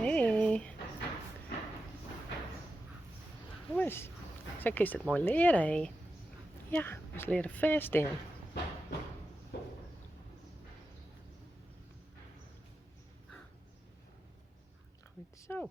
Hey. Hoe is? Zeg, is het mooi leren, hé? Ja, dus leren vast in. Goed zo.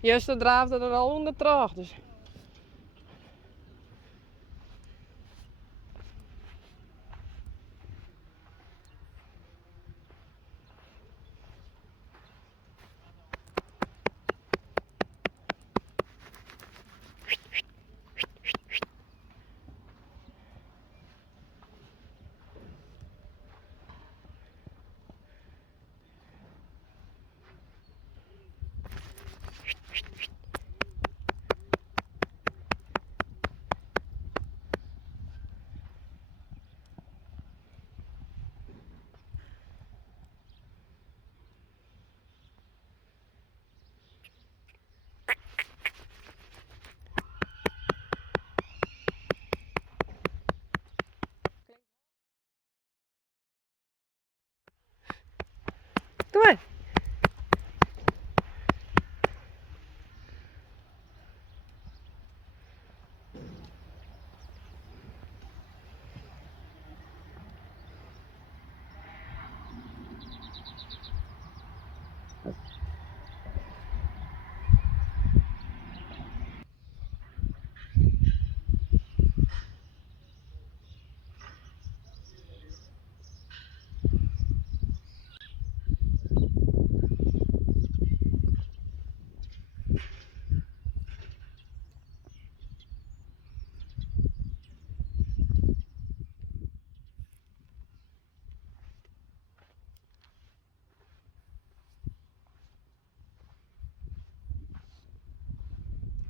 Juist draafde er al onder terug, dus. Doe maar.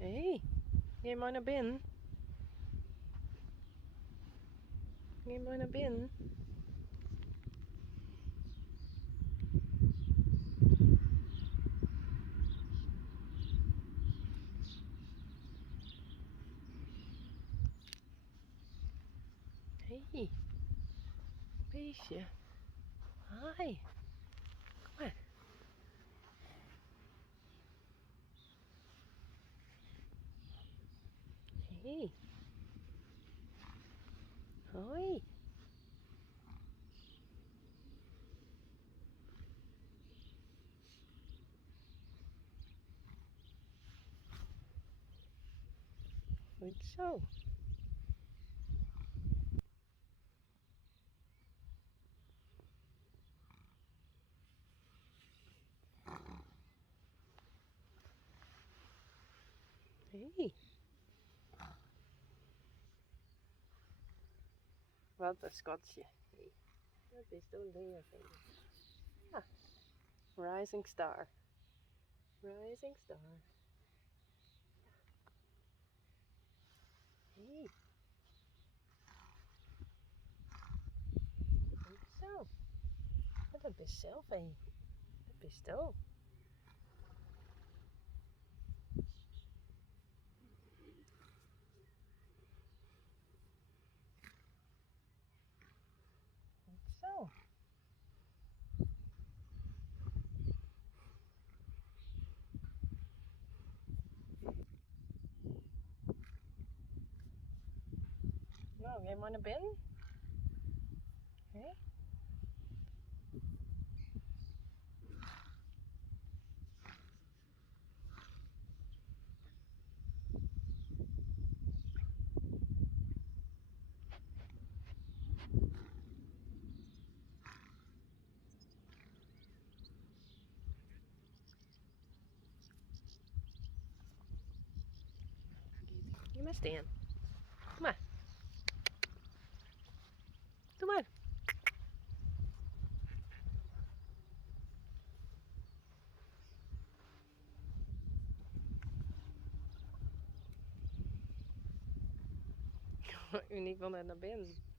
Hé, ga maar naar binnen. Ga maar naar binnen. Hé, beestje. Hi. Kom maar. Hé. Hoi. Goed zo. Hé. Wat een schatje. Hey. Dat is zo leer, vind ik. Ja. Rising star. Rising star. Hé. Goed zo. Dat is zelf een. Dat is zo. Goed zo. Nou, jij maar naar binnen. Hé. Kom maar, Stan. Kom maar. Doe maar. Uniek wel net naar binnen.